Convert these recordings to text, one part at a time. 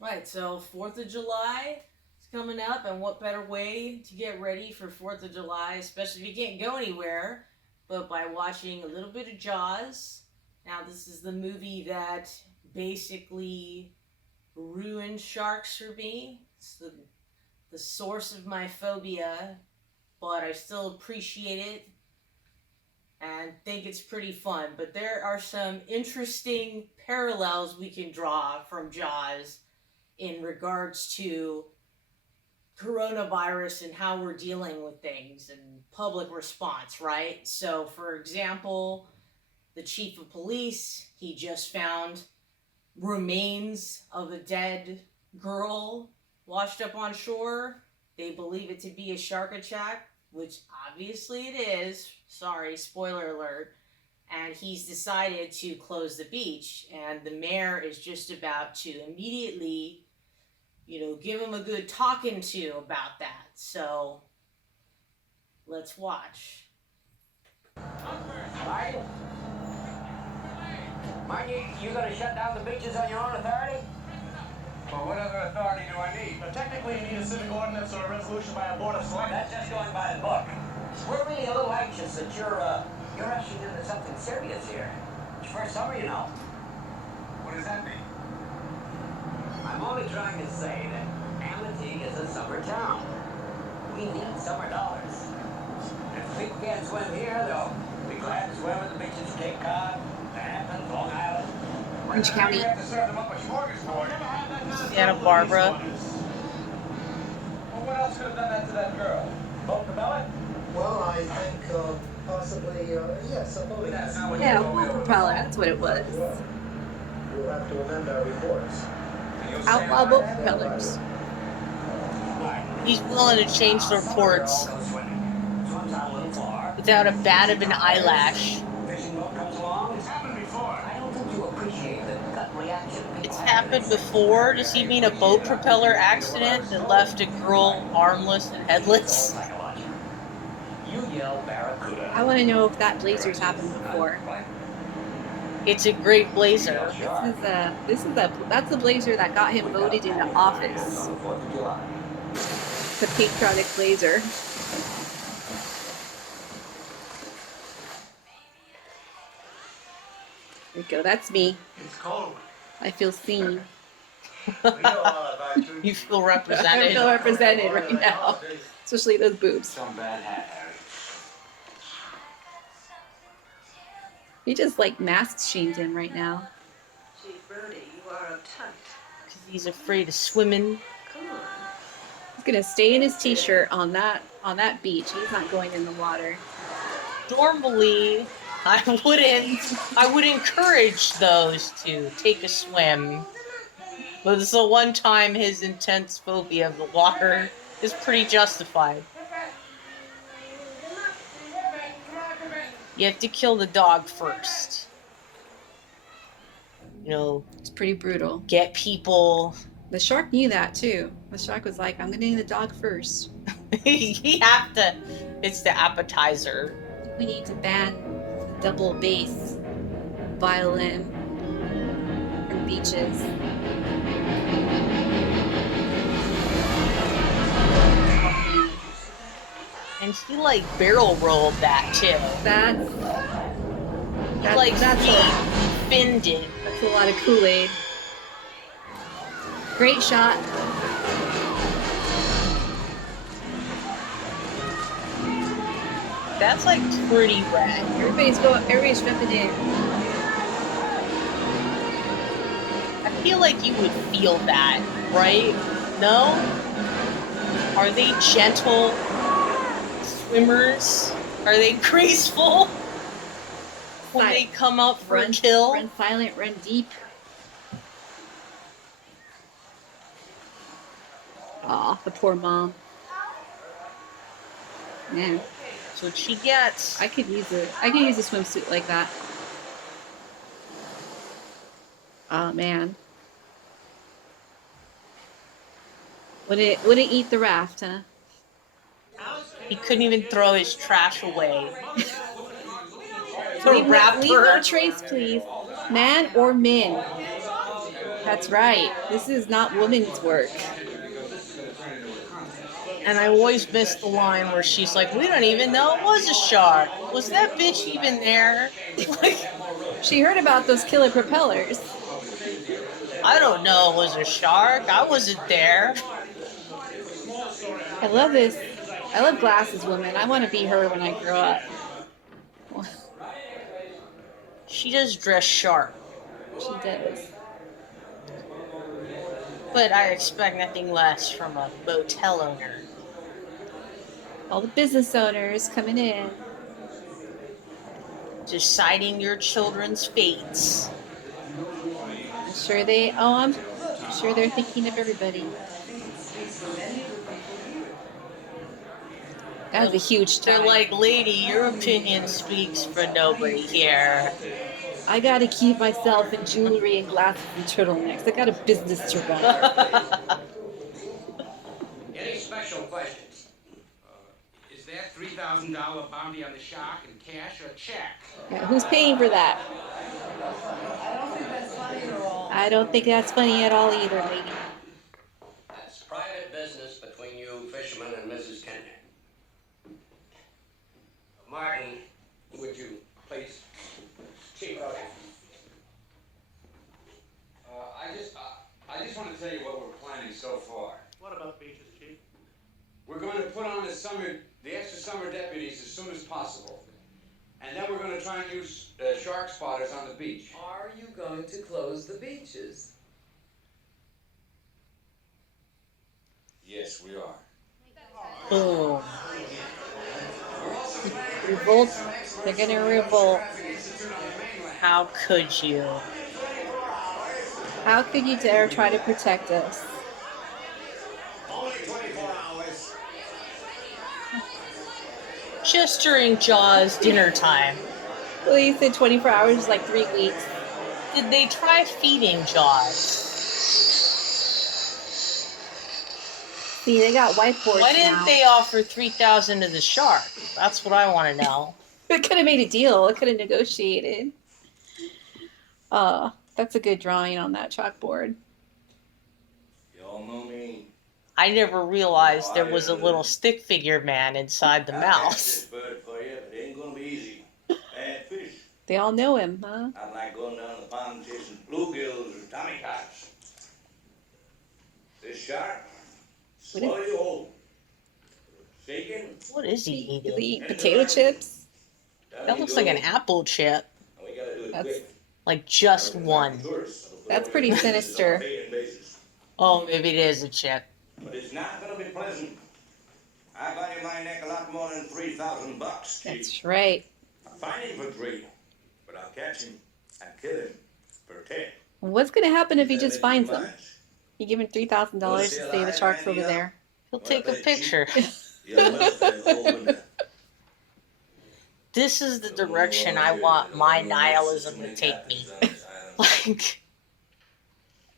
Right, so 4th of July is coming up, and what better way to get ready for 4th of July, especially if you can't go anywhere, but by watching a little bit of Jaws. Now, this is the movie that basically ruined sharks for me. It's the source of my phobia, but I still appreciate it and think it's pretty fun. But there are some interesting parallels we can draw from Jaws in regards to coronavirus and how we're dealing with things and public response, right? So, for example, the chief of police, he just found remains of a dead girl washed up on shore. They believe it to be a shark attack, which obviously it is. Sorry, spoiler alert. And he's decided to close the beach, and the mayor is just about to immediately, give him a good talking to about that. So let's watch. Martin? Martin, you gonna shut down the beaches on your own authority? Well, what other authority do I need? Technically, you need a civic ordinance or a resolution by a board of selectmen. That's just going by the book. We're really a little anxious that you're rushing into something serious here. It's your first summer, you know. What does that mean? I'm only trying to say that Amity is a summer town. We need summer dollars. If people can't swim here, they'll be glad to swim at the beaches of Cape Cod, Hampton, Long Island. Orange County. You have to serve them up a smorgasbord. Santa Barbara. Well, what else could have done that to that girl? Boat propellant? Well, I think possibly, yes, a boat. That's not what Yeah, you a told me boat it was. propeller. That's what it was. We'll have to amend our reports. And you'll Outlaw stand boat by that? propellers. He's willing to change the reports without a bat of an eyelash. Fishing boat comes along. It's happened before. I don't think you appreciate the gut reaction. It's happened before. Does he mean a boat propeller accident that left a girl armless and headless? You yell barracuda. I want to know if that blazer's happened before. It's a great blazer. That's the blazer that got him voted into office. The patriotic blazer. There you go. That's me. It's cold. I feel seen. We know all about you. You feel I represented. feel represented right now, especially those boobs. Some bad hat, Harry. He just like mask shamed him right now. Gee, Brody, you are uptight. Because he's afraid of swimming. Come on. He's gonna stay in his t-shirt on that beach. He's not going in the water. Normally, I would encourage those to take a swim. But this is the one time his intense phobia of the water is pretty justified. You have to kill the dog first. It's pretty brutal. Get people. The shark knew that too. The shark was like, "I'm gonna eat the dog first. You have to. It's the appetizer. We need to ban the double bass violin from beaches." And he barrel rolled that too. That's He finned it. a lot of Kool-Aid. Great shot. That's pretty red. Everybody's jumping in. I feel like you would feel that, right? No? Are they gentle swimmers? Are they graceful when they come up for a kill? Run silent, run deep. Aw, the poor mom. Man, That's what she gets. I could use a swimsuit like that. Oh man. Would it eat the raft, huh? He couldn't even throw his trash away. Leave no trace, please. Man or min. That's right. This is not women's work. And I always miss the line where she's like, "We don't even know it was a shark. Was that bitch even there?" Like, She heard about those killer propellers. I don't know it was a shark. I wasn't there. I love this. I love glasses women. I want to be her when I grow up. She does dress sharp, She does. but I expect nothing less from a motel owner. All the business owners coming in. Deciding your children's fates. I'm sure they're thinking of everybody. That was a huge They're time. like, "Lady, your opinion speaks for nobody here." I gotta keep myself in jewelry and glasses and turtlenecks. I got a business to run. Any special questions? Is that $3,000 bounty on the shark in cash or check? Yeah, who's paying for that? I don't think that's funny at all either, lady. That's private business between you fishermen and Mrs. Kenyon. Martin, would you please? Chief Rowdy. I just want to tell you what we're planning so far. What about beaches, Chief? We're going to put on the extra summer deputies as soon as possible. And then we're going to try and use shark spotters on the beach. Are you going to close the beaches? Yes, we are. Boom. Revolt. They're gonna revolt. How could you? How could you dare try to protect us? Only 24 hours. Just during Jaws dinner time. Well, you said 24 hours, like 3 weeks. Did they try feeding Jaws? See, they got whiteboards Why didn't now. they offer $3,000 to the shark? That's what I want to know. It could have made a deal. It could have negotiated. That's a good drawing on that chalkboard. You all know me. I never realized there was a little stick figure man inside the I'll catch mouse. this bird for you, but it ain't gonna be easy. Bad fish. They all know him, huh? Not like going down the pond chasing bluegills or tommy cocks. This shark, What swallow you whole. Shaking. What is he Does he eating? eat potato chips? That looks like an apple chip. We gotta do it That's- quick. Like just one. That's pretty sinister. Oh, maybe it is a chip. But it's not gonna be pleasant. I value my neck a lot more than $3,000, Chief. That's right. I'll find him for 3, but I'll catch him and kill him for 10. What's gonna happen if he That just makes finds you them? mine. You give him $3,000 to say the shark's over there. He'll take a picture. You'll melt that hole in there. This is the direction I want my nihilism to take me. Like,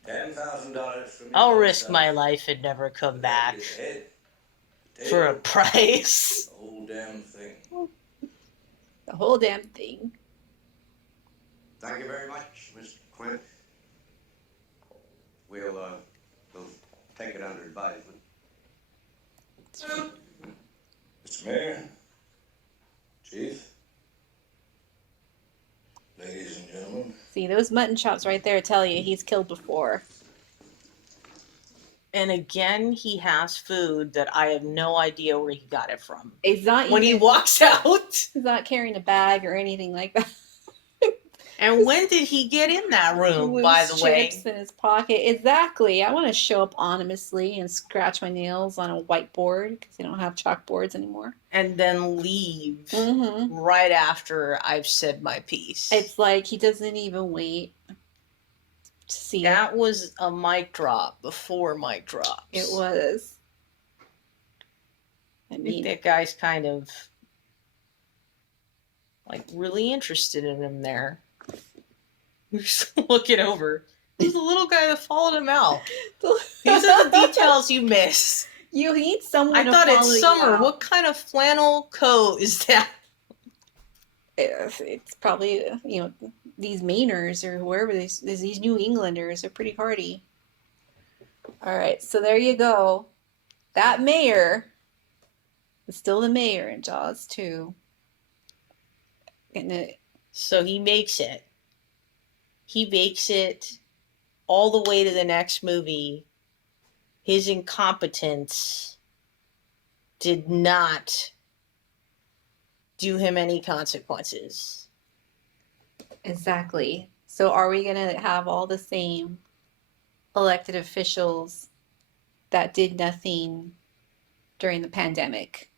$10,000 from you. I'll risk my life and never come back for a price. The whole damn thing. The whole damn thing. Thank you very much, Mr. Quint. We'll take it under advisement. Mr. Mayor, Chief, ladies and gentlemen. See, those mutton chops right there tell you he's killed before. And again, he has food that I have no idea where he got it from. He's not When he even- walks out. He's not carrying a bag or anything like that. And when did he get in that room, Loose by the way? chips in his pocket. Exactly. I want to show up anonymously and scratch my nails on a whiteboard because they don't have chalkboards anymore. And then leave Mm-hmm. right after I've said my piece. It's like he doesn't even wait to see it. That was a mic drop before mic drops. It was. I I think mean, that guy's kind of like really interested in him there. Just looking over. There's a little guy that followed him out. These are the details you miss. you need someone I to thought follow it's you summer. out. What kind of flannel coat is that? It's probably, these Mainers or whoever, these New Englanders are pretty hardy. All right, so there you go. That mayor is still the mayor in Jaws 2. And So he makes it. He makes it all the way to the next movie. His incompetence did not do him any consequences. exactly. So are we gonna have all the same elected officials that did nothing during the pandemic?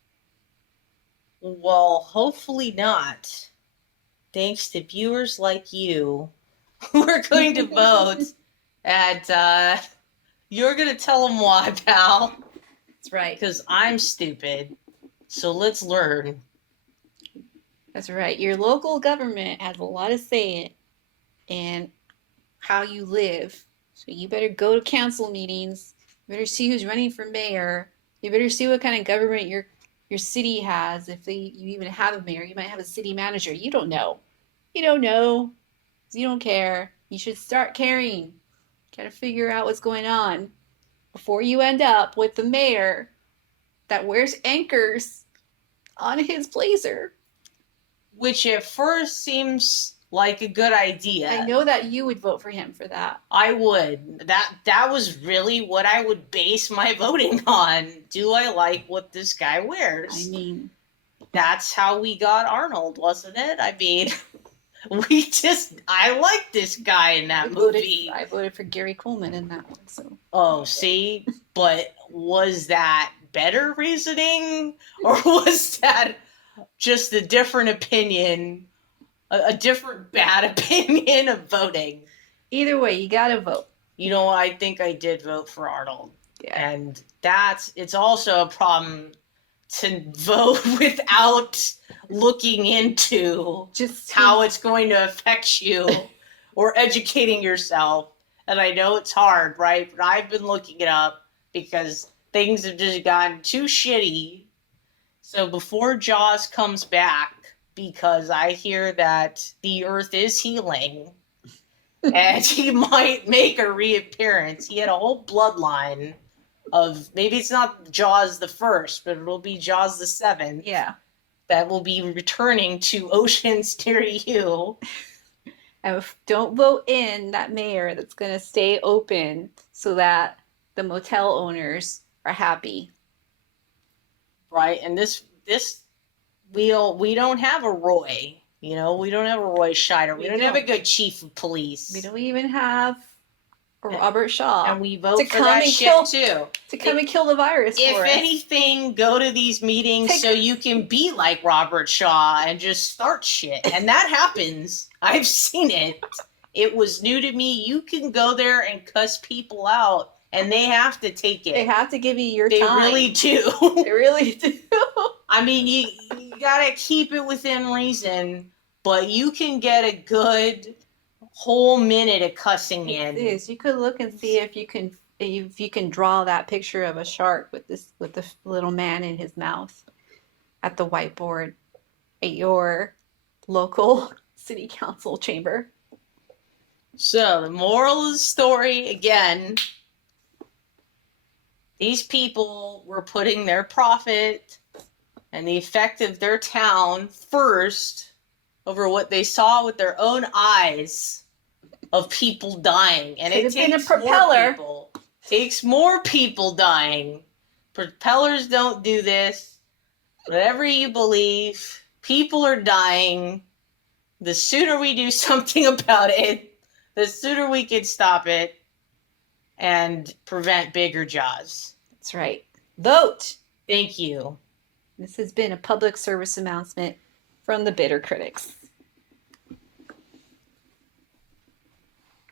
Well, hopefully not. Thanks to viewers like you, we're going to vote at, you're going to tell them why, pal. That's right. Because I'm stupid. So let's learn. That's right. Your local government has a lot to say in how you live. So you better go to council meetings. You better see who's running for mayor. You better see what kind of government your city has. If you even have a mayor, you might have a city manager. You don't know. You don't know. You don't care. You should start caring. Gotta figure out what's going on before you end up with the mayor that wears anchors on his blazer. Which at first seems like a good idea. I know that you would vote for him for that. I would. That was really what I would base my voting on. Do I like what this guy wears? I mean, that's how we got Arnold, wasn't it? I mean, I like this guy in that movie. I voted for Gary Coleman in that one, so. Oh, see? But was that better reasoning? Or was that just a different opinion? A different bad opinion of voting? Either way, you gotta vote. You know, I think I did vote for Arnold. Yeah. And it's also a problem to vote without looking into Just how it's going to affect you or educating yourself. And I know it's hard, right? But I've been looking it up because things have just gotten too shitty. So before Jaws comes back, because I hear that the earth is healing and he might make a reappearance. He had a whole bloodline of, maybe it's not Jaws the first, but it'll be Jaws the seventh. Yeah. That will be returning to oceans near you. And don't vote in that mayor that's going to stay open so that the motel owners are happy. Right, and we don't have a Roy. You know, we don't have a Roy Scheider. We don't have a good chief of police. We don't even have a Robert Shaw. And we vote for that shit too. To come and kill the virus If for us. anything, go to these meetings so you can be like Robert Shaw and just start shit. And that happens. I've seen it. It was new to me. You can go there and cuss people out, and they have to take it. They have to give you your They time. really do. They really do. I mean, you gotta keep it within reason, but you can get a good whole minute of cussing in. It is. You could look and see if you can draw that picture of a shark with the little man in his mouth at the whiteboard at your local city council chamber. So the moral of the story, again, these people were putting their profit and the effect of their town first over what they saw with their own eyes of people dying. And it takes more people. Takes more people dying. Propellers don't do this. Whatever you believe, people are dying. The sooner we do something about it, the sooner we can stop it and prevent bigger Jaws. That's right. Vote! Thank you. This has been a public service announcement from the Bitter Critics.